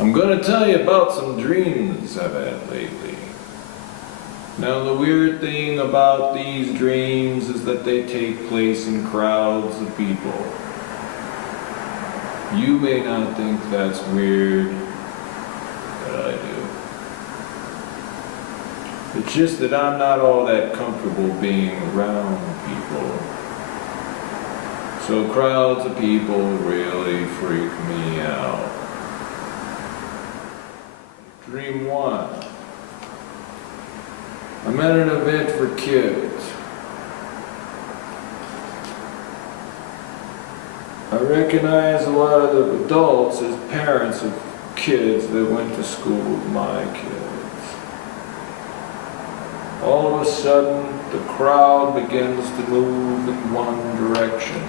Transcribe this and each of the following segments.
I'm going to tell you about some dreams I've had lately. Now, the weird thing about these dreams is that they take place in crowds of people. You may not think that's weird, but I do. It's just that I'm not all that comfortable being around people. So crowds of people really freak me out. Dream 1. I'm at an event for kids. I recognize a lot of the adults as parents of kids that went to school with my kids. All of a sudden, the crowd begins to move in one direction.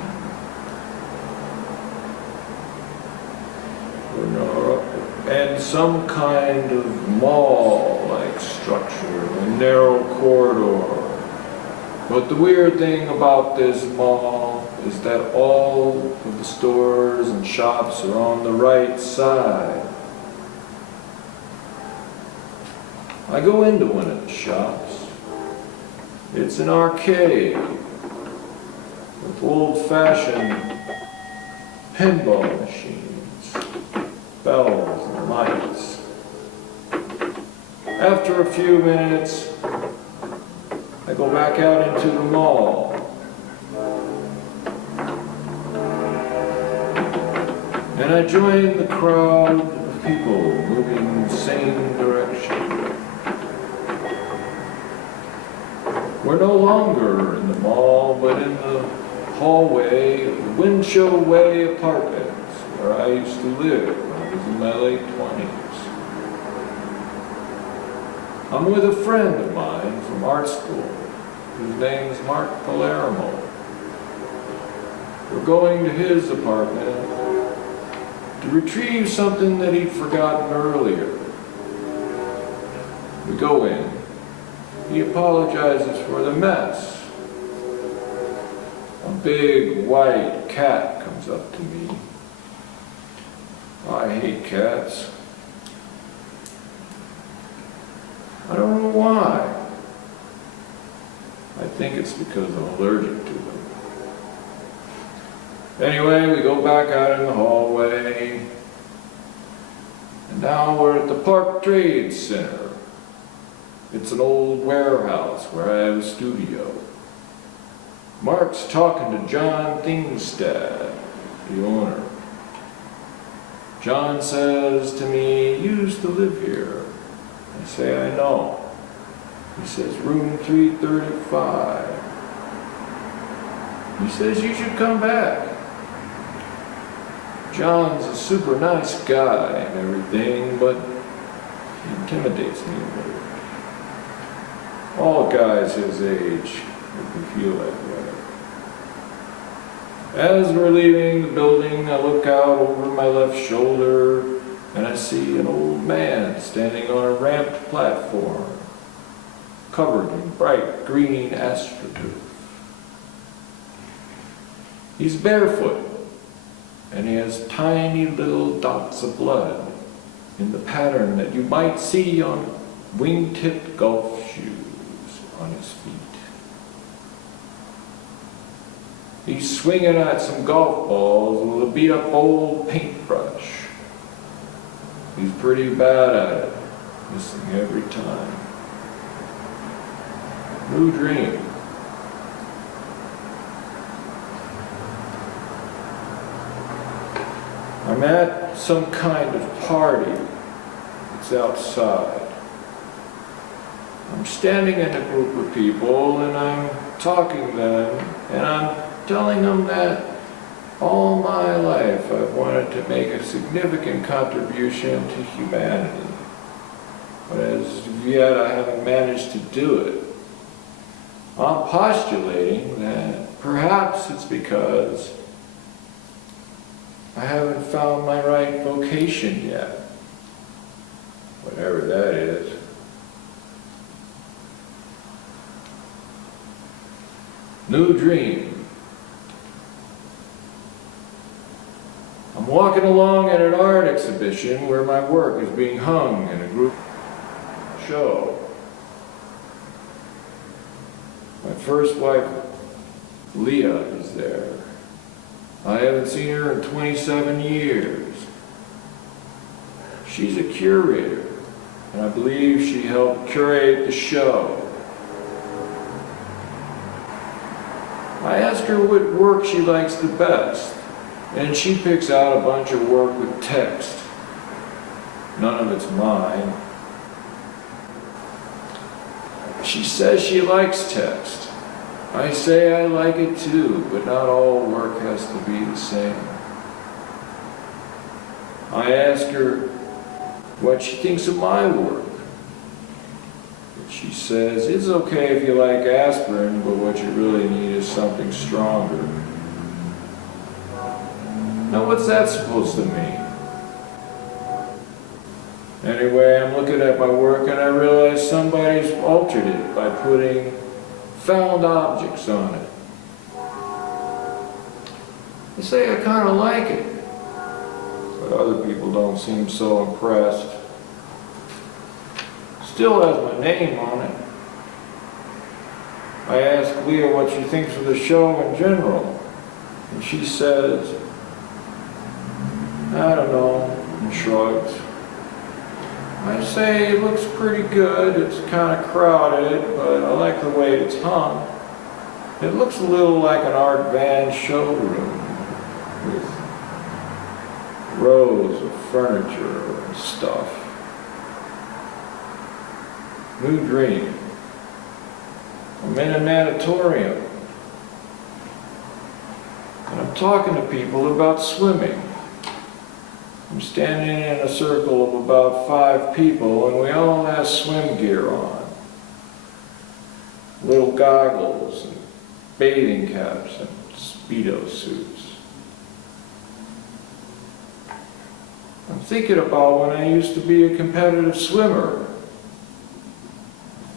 And some kind of mall-like structure, a narrow corridor. But the weird thing about this mall is that all of the stores and shops are on the right side. I go into one of the shops. It's an arcade with old-fashioned pinball machines, bells and lights. After a few minutes, I go back out into the mall. And I join the crowd of people moving in the same direction. We're no longer in the mall, but in the hallway of the Winchell Way apartments where I used to live when I was in my late 20s. I'm with a friend of mine from art school, whose name is Mark Palermo. We're going to his apartment to retrieve something that he'd forgotten earlier. We go in. He apologizes for the mess. A big white cat comes up to me. I hate cats. I don't know why. I think it's because I'm allergic to them. Anyway, we go back out in the hallway. And now we're at the Park Trade Center. It's an old warehouse where I have a studio. Mark's talking to John Thingstad, the owner. John says to me, "You used to live here." I say, "I know." He says, "Room 335. He says, "You should come back." John's a super nice guy and everything, but he intimidates me a little. All guys his age make me feel that way. As we're leaving the building, I look out over my left shoulder and I see an old man standing on a ramped platform, covered in bright green astroturf. He's barefoot, and he has tiny little dots of blood in the pattern that you might see on wing-tipped golf shoes on his feet. He's swinging at some golf balls with a beat-up old paintbrush. He's pretty bad at it, missing every time. New dream. I'm at some kind of party. It's outside. I'm standing in a group of people and I'm talking to them and I'm telling them that all my life I've wanted to make a significant contribution to humanity. But as of yet I haven't managed to do it. I'm postulating that perhaps it's because I haven't found my right vocation yet. Whatever that is. New dream. I'm walking along at an art exhibition where my work is being hung in a group show. My first wife, Leah, is there. I haven't seen her in 27 years. She's a curator, and I believe she helped curate the show. I ask her what work she likes the best, and she picks out a bunch of work with text. None of it's mine. She says she likes text. I say I like it too, but not all work has to be the same. I ask her what she thinks of my work. She says, it's okay if you like aspirin, but what you really need is something stronger. Now, what's that supposed to mean? Anyway, I'm looking at my work and I realize somebody's altered it by putting found objects on it. I say I kind of like it, but other people don't seem so impressed. Still has my name on it. I ask Leah what she thinks of the show in general, and she says, I don't know, and shrugs. I say it looks pretty good, it's kind of crowded, but I like the way it's hung. It looks a little like an art van showroom with rows of furniture and stuff. New dream. I'm in a natatorium. And I'm talking to people about swimming. I'm standing in a circle of about 5 people, and we all have swim gear on. Little goggles and bathing caps and Speedo suits. I'm thinking about when I used to be a competitive swimmer.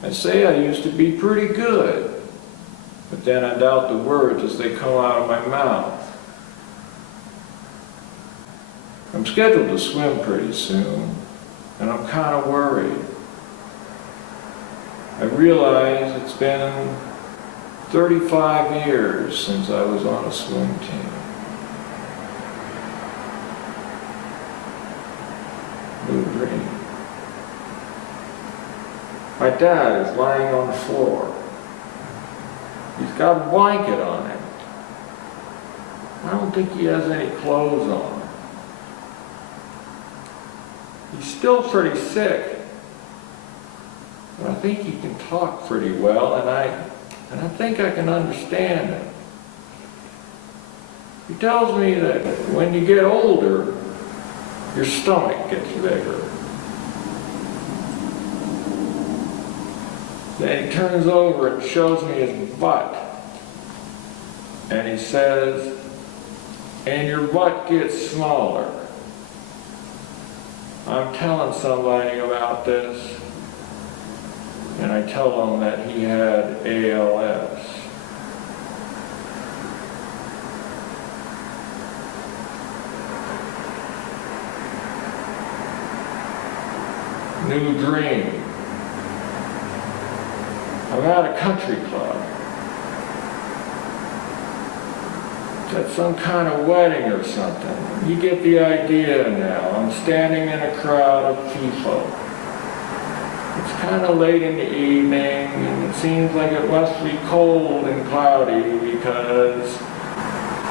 I say I used to be pretty good, but then I doubt the words as they come out of my mouth. I'm scheduled to swim pretty soon, and I'm kind of worried. I realize it's been 35 years since I was on a swim team. New dream. My dad is lying on the floor. He's got a blanket on him. I don't think he has any clothes on. He's still pretty sick, but I think he can talk pretty well, and I think I can understand him. He tells me that when you get older, your stomach gets bigger. Then he turns over and shows me his butt. And he says, and your butt gets smaller. I'm telling somebody about this, and I tell them that he had ALS. New dream. I'm at a country club. It's at some kind of wedding or something. You get the idea now. I'm standing in a crowd of people. It's kind of late in the evening, and it seems like it must be cold and cloudy because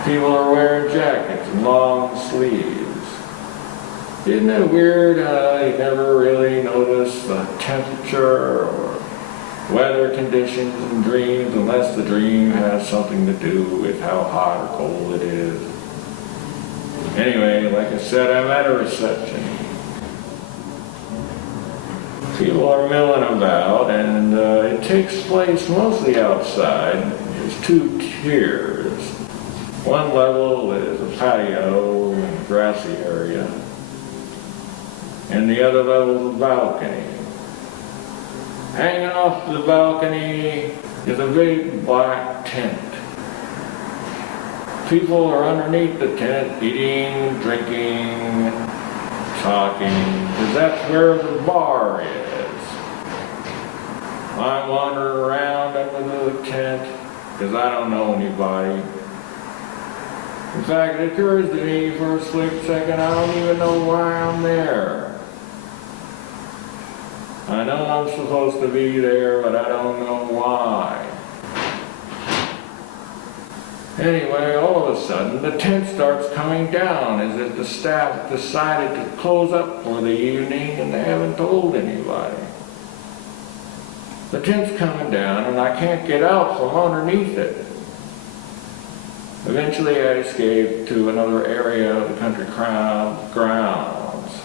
people are wearing jackets and long sleeves. Isn't it weird how you never really notice the temperature or weather conditions in dreams unless the dream has something to do with how hot or cold it is? Anyway, like I said, I'm at a reception. People are milling about, and it takes place mostly outside. There's 2 tiers. One level is a patio and a grassy area, and the other level is a balcony. Hanging off the balcony is a big black tent. People are underneath the tent eating, drinking, talking, because that's where the bar is. I'm wandering around under the tent because I don't know anybody. In fact, it occurs to me for a split second, I don't even know why I'm there. I know I'm supposed to be there, but I don't know why. Anyway, all of a sudden, the tent starts coming down as if the staff decided to close up for the evening and they haven't told anybody. The tent's coming down and I can't get out from underneath it. Eventually I escaped to another area of the country grounds.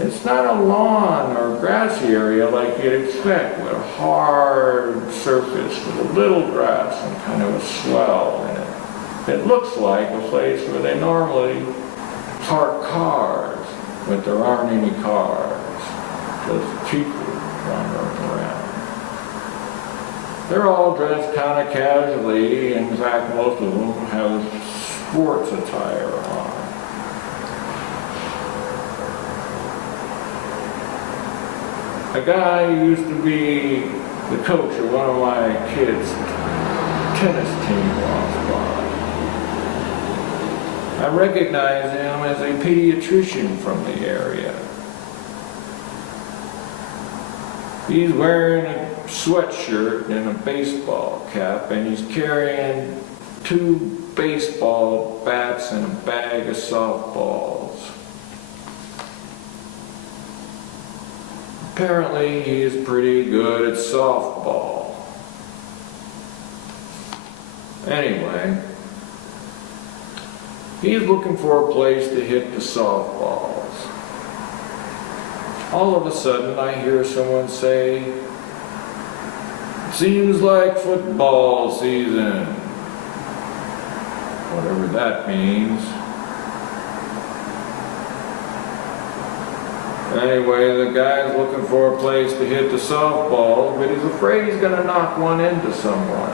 It's not a lawn or grassy area like you'd expect, with a hard surface with a little grass and kind of a swell in it. It looks like a place where they normally park cars, but there aren't any cars, just people wandering around. They're all dressed kind of casually. In fact, most of them have sports attire on. A guy who used to be the coach of one of my kids' tennis team walks by. I recognize him as a pediatrician from the area. He's wearing a sweatshirt and a baseball cap, and he's carrying 2 baseball bats and a bag of softballs. Apparently, he is pretty good at softball. Anyway, he's looking for a place to hit the softballs. All of a sudden, I hear someone say, "It seems like football season," whatever that means. Anyway, the guy's looking for a place to hit the softball, but he's afraid he's going to knock one into someone.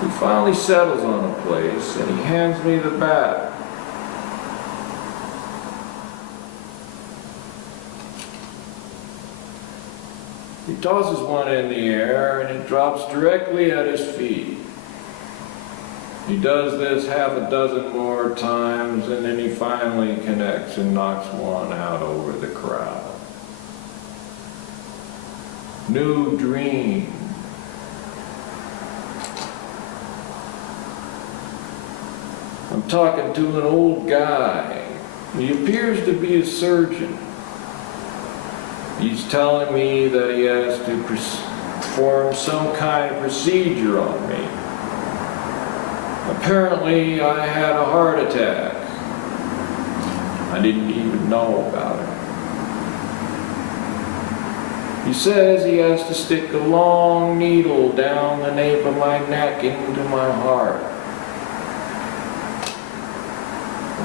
He finally settles on a place, and he hands me the bat. He tosses one in the air, and it drops directly at his feet. He does this half a dozen more times, and then he finally connects and knocks one out over the crowd. New dream. I'm talking to an old guy. He appears to be a surgeon. He's telling me that he has to perform some kind of procedure on me. Apparently, I had a heart attack. I didn't even know about it. He says he has to stick a long needle down the nape of my neck into my heart.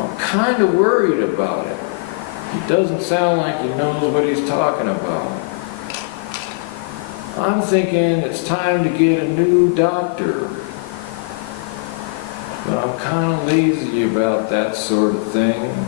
I'm kind of worried about it. He doesn't sound like he knows what he's talking about. I'm thinking it's time to get a new doctor. But I'm kind of lazy about that sort of thing.